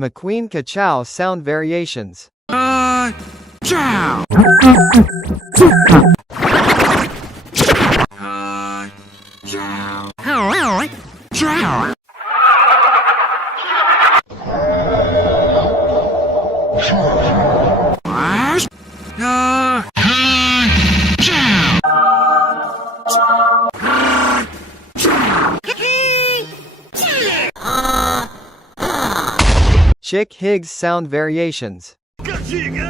McQueen Kachchow sound variations. Chow. Chow. Chow. Chick Higgs sound variations. Kachchow.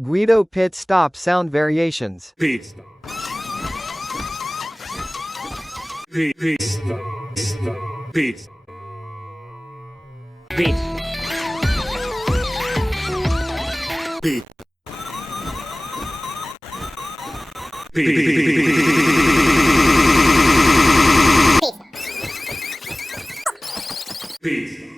Guido pit stop sound variations. Pit stop. Pit stop. Pit. Pit. Pit. Pit.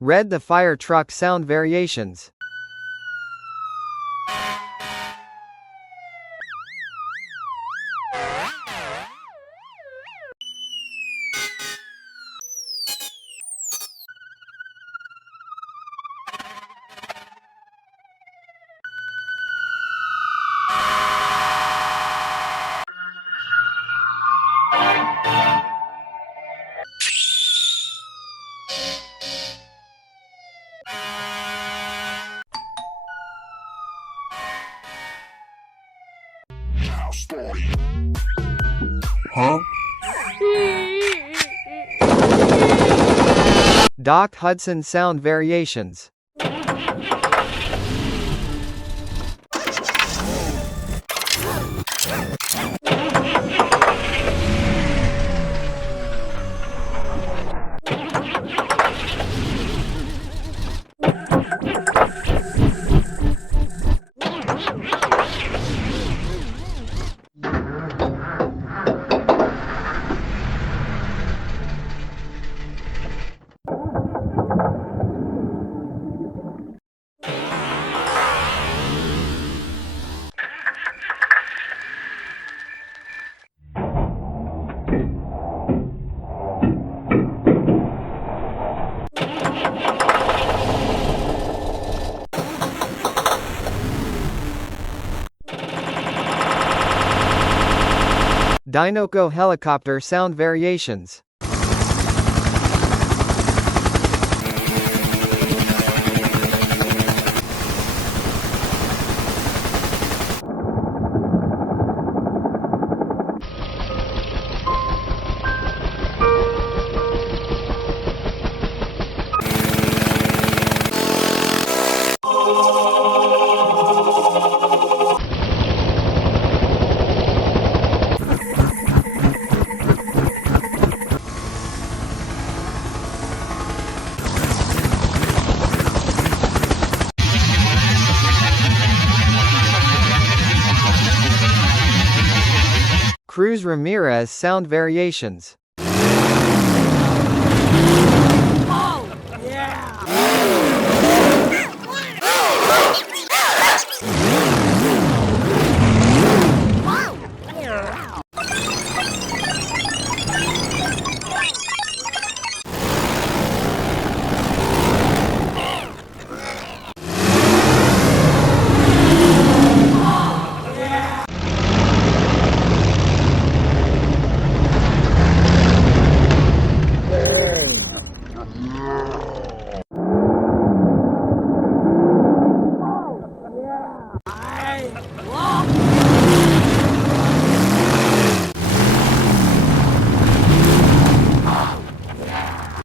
Red the fire truck sound variations. Huh? Doc Hudson sound variations. Dinoco helicopter sound variations. Cruz Ramirez sound variations.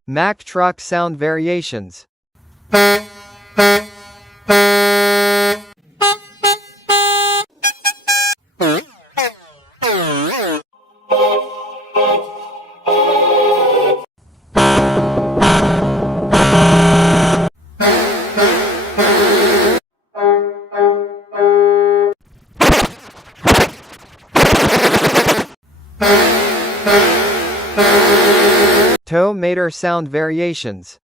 Mack truck sound variations. Toe mater sound variations.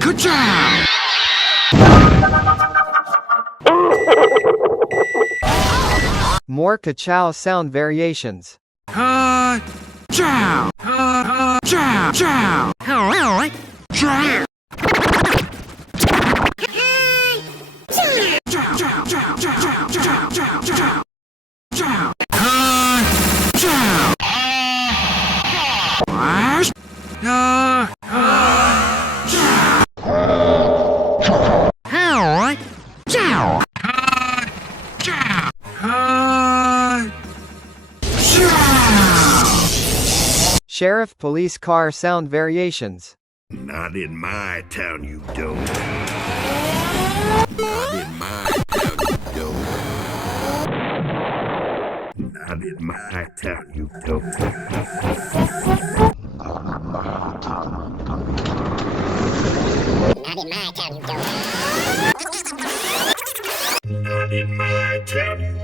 Kachchow! More Kachchow sound variations. Kachchow! Kachchow! Kachchow! Kachchow! Sheriff police car sound variations. Not in my town, you don't. Not in my town, you don't. Not in my town, you don't. Not in my town, you don't. Not in my town, you